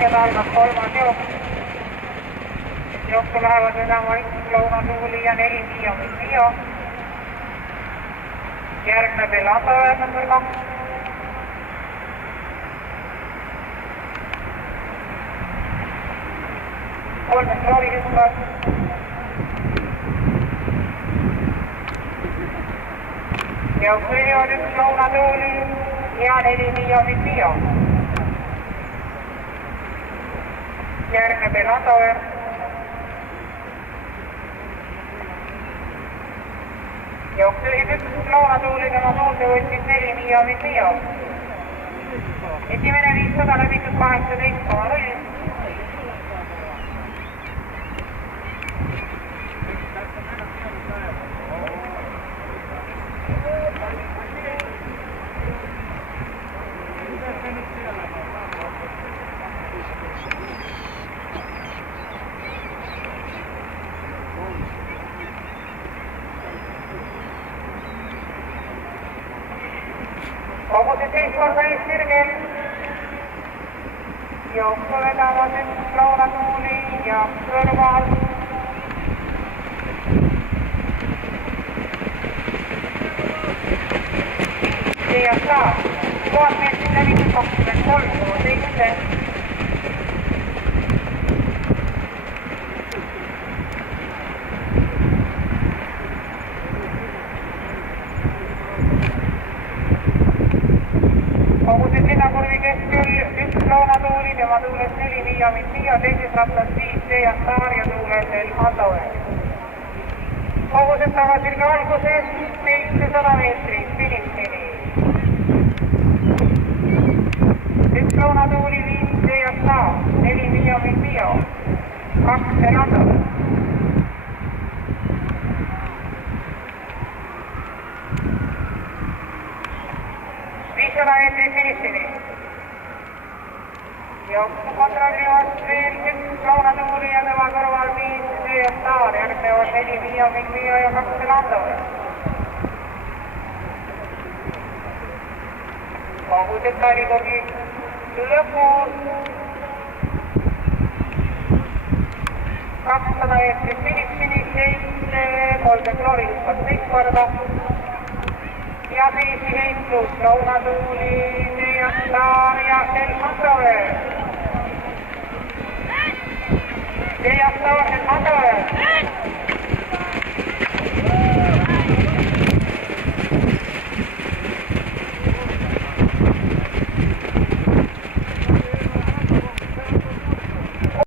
ja algas kolmas jooks. Jooksu lähevad vedama üks lõunatuuli ja 4 Mio. Järgneb Elatoe number 2. Kolmes roolihüppad. Jooksu jõuavad üks lõunatuuli ja 4 Mio. Järgneb Elatoe. Jooksu juhib üks lõunatuuli, tema suurde võttis 4 Mio. Esimene 500 läbitud 18,0. Kogu see seiskorda eestirgel. Jooksu vedavad üks lõunatuuli ja kõrval. DSA 1000 meetrit läbitud 23,7. Kogu see sinnakurvi keskel üks lõunatuuli, tema tuules 4 Mio, teises rattas 5 DSA ja tuules Elatoe. Kogu see tagasirge alguses 700 meetrit finišini. Üks lõunatuuli 5 DSA, 4 Mio, 2 Elatoe. meetrit finišini. Jooksu kontrollivad veel üks lõunatuuli ja tema kõrval 5 DSA, järgnevad 4 Mio ja 2 Elatoe. Kogu detailikogi lõpus. 200 meetrit finišini, 7 roolihüppat 7 korda. Ja 5 heitlus, lõunatuuli, DSA ja Elatoe.